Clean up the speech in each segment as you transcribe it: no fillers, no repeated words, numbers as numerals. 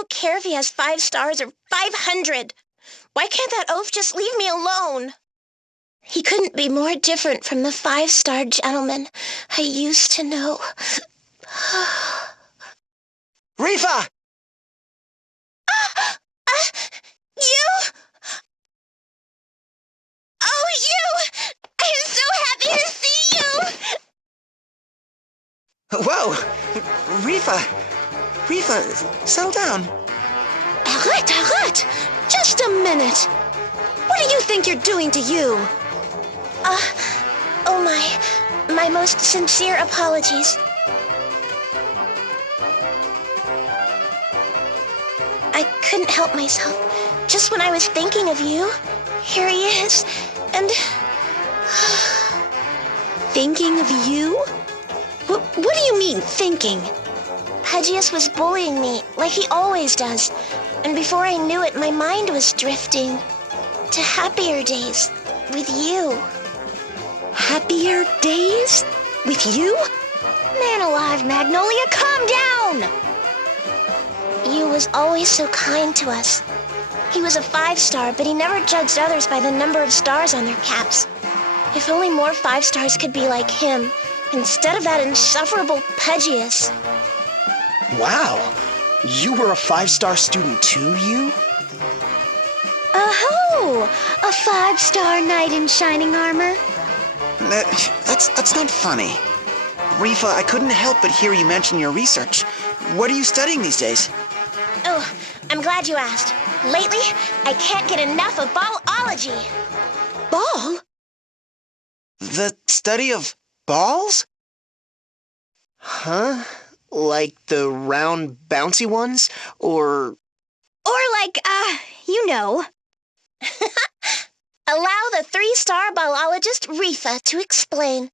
don't care if he has 5 stars or 500. Why can't that oaf just leave me alone? He couldn't be more different from the 5-star gentleman I used to know. Rifa! You? Oh, you! I'm so happy to see you! Whoa! Rifa! Rifa, settle down. Arrête! Just a minute! What do you think you're doing to you? Oh my most sincere apologies. I couldn't help myself. Just when I was thinking of you, here he is, and... Thinking of you? What do you mean, thinking? Pudgius was bullying me, like he always does, and before I knew it, my mind was drifting to happier days with you. Happier days? With you? Man alive, Magnolia, calm down! You was always so kind to us. He was a 5-star, but he never judged others by the number of stars on their caps. If only more 5-stars could be like him, instead of that insufferable Pudgius. Wow! You were a 5-star student too, you? Oh, a 5-star knight in shining armor? That's not funny. Rifa, I couldn't help but hear you mention your research. What are you studying these days? Oh, I'm glad you asked. Lately, I can't get enough of ballology. Ball? The study of balls? Huh? Like the round, bouncy ones? Or like, you know. Allow the 3-star ballologist Rifa to explain.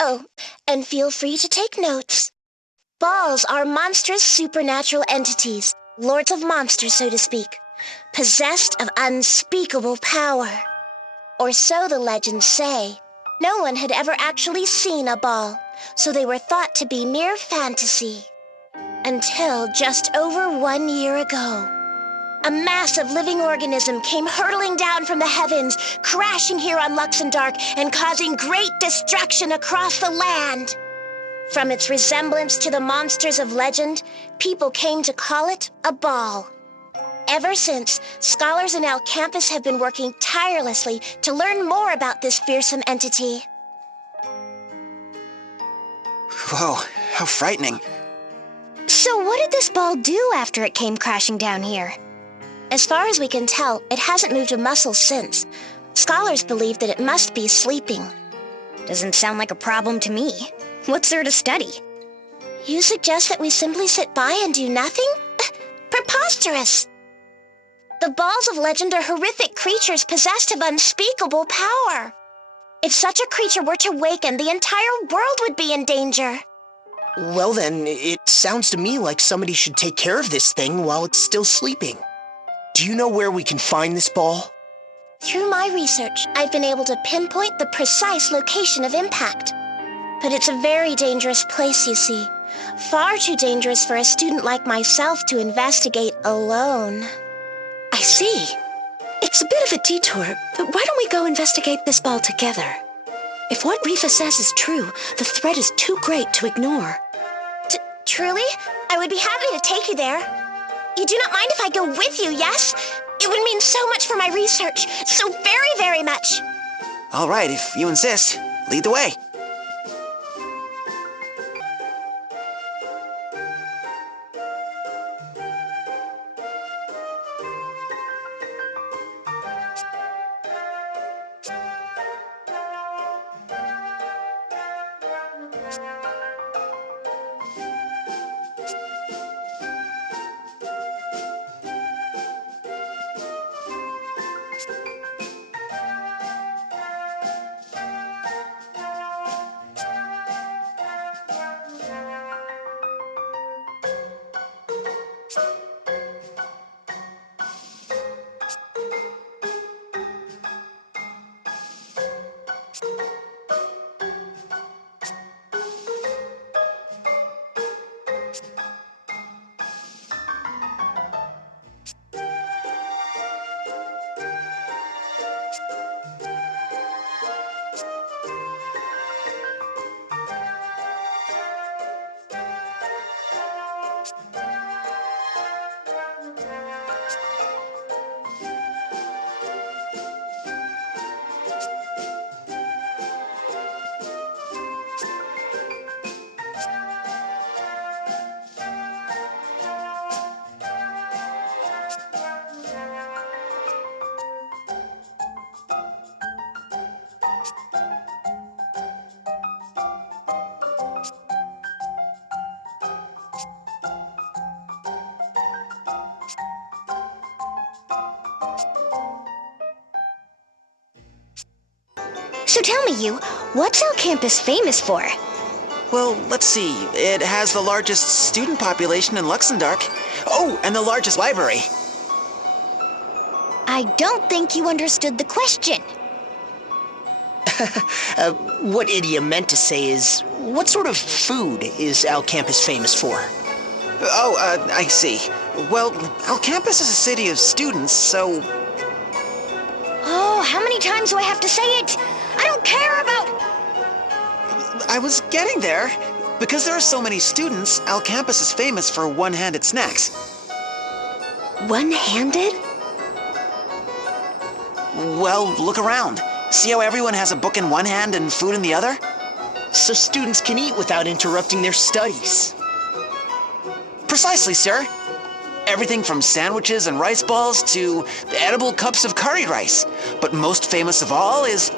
Oh, and feel free to take notes. Balls are monstrous supernatural entities, lords of monsters, so to speak, possessed of unspeakable power. Or so the legends say. No one had ever actually seen a ball, so they were thought to be mere fantasy. Until just over 1 year ago. A massive living organism came hurtling down from the heavens, crashing here on Luxemdark and causing great destruction across the land. From its resemblance to the monsters of legend, people came to call it a ball. Ever since, scholars in El Campus have been working tirelessly to learn more about this fearsome entity. whoa, how frightening. So what did this ball do after it came crashing down here? As far as we can tell, it hasn't moved a muscle since. Scholars believe that it must be sleeping. Doesn't sound like a problem to me. What's there to study? You suggest that we simply sit by and do nothing? Preposterous! The balls of legend are horrific creatures possessed of unspeakable power. If such a creature were to waken, the entire world would be in danger. Well then, it sounds to me like somebody should take care of this thing while it's still sleeping. Do you know where we can find this ball? Through my research, I've been able to pinpoint the precise location of impact. But it's a very dangerous place, you see. Far too dangerous for a student like myself to investigate alone. I see. It's a bit of a detour, but why don't we go investigate this ball together? If what Rifa says is true, the threat is too great to ignore. Truly? I would be happy to take you there. You do not mind if I go with you, yes? It would mean so much for my research, so very, very much. All right, if you insist, lead the way. So tell me, what's our campus famous for? Well, let's see. It has the largest student population in Luxembourg. Oh, and the largest library. I don't think you understood the question. What Idia meant to say is, what sort of food is our campus famous for? Oh, I see. Well, our campus is a city of students, so... Oh, how many times do I have to say it? I don't care about... I was getting there. Because there are so many students, our campus is famous for one-handed snacks. One-handed? Well, look around. See how everyone has a book in one hand and food in the other? So students can eat without interrupting their studies. Precisely, sir. Everything from sandwiches and rice balls to edible cups of curry rice. But most famous of all is...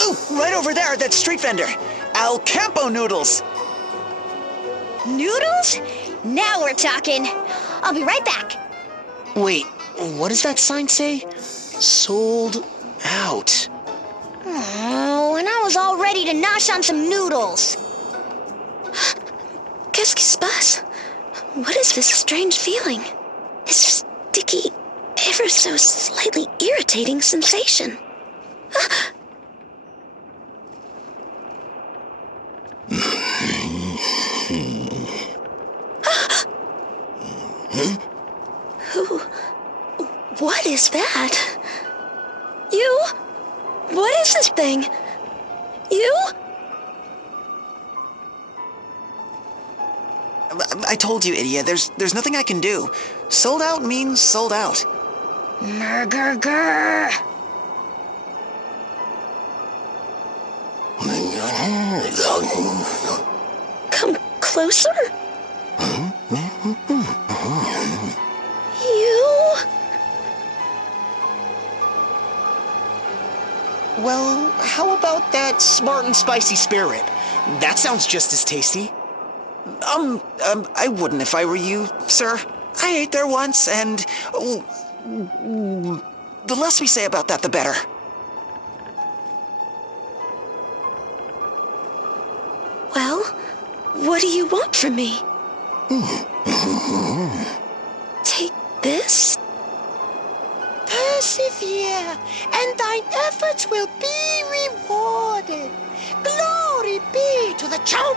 Ooh, right over there, that street vendor. Al Campo noodles. Noodles? Now we're talking. I'll be right back. Wait, what does that sign say? Sold out. Oh, and I was all ready to nosh on some noodles. Qu'est-ce qui se passe? What is this strange feeling? This sticky, ever so slightly irritating sensation. What is that? You? What is this thing? You? I told you, idiot. There's nothing I can do. Sold out means sold out. Murgurgur. Come closer? You? Well, how about that smart and spicy spare rib? That sounds just as tasty. I wouldn't if I were you, sir. I ate there once, and... the less we say about that, the better. Well, what do you want from me? Take this? Persevere, and thine efforts will be rewarded. Glory be to the chomp!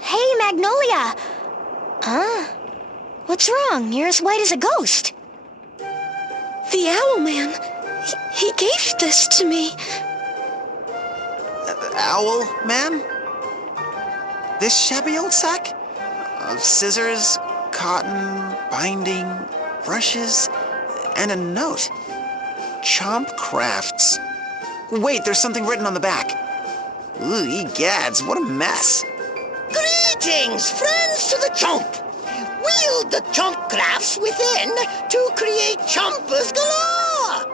Hey, Magnolia! What's wrong? You're as white as a ghost. The Owl Man. He gave this to me. Owl, man? This shabby old sack? Of scissors, cotton, binding, brushes, and a note. Chomp Crafts. Wait, there's something written on the back. Ooh, egads, what a mess. Greetings, friends to the chomp! Wield the chomp crafts within to create chompers galore!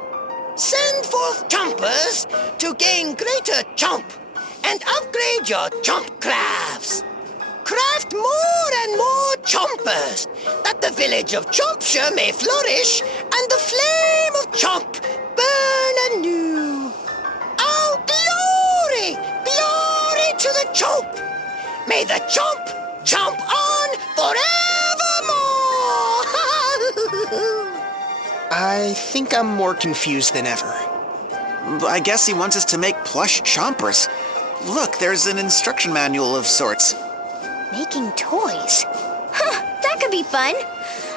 Send forth chompers to gain greater chomp and upgrade your chomp crafts. Craft more and more chompers, that the village of Chompshire may flourish and the flame of chomp burn anew. Oh, glory! Glory to the chomp! May the chomp chomp on forevermore! I think I'm more confused than ever. I guess he wants us to make plush chompers. Look, there's an instruction manual of sorts. Making toys? Huh, that could be fun.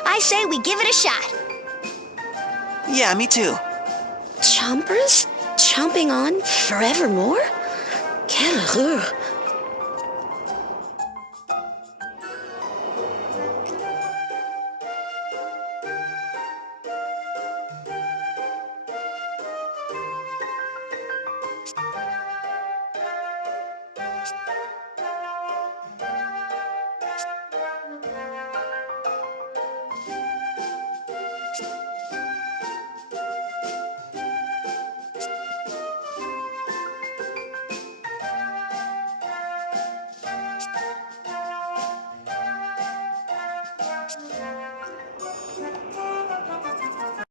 I say we give it a shot. Yeah, me too. Chompers? Chomping on forevermore? Quelle horreur.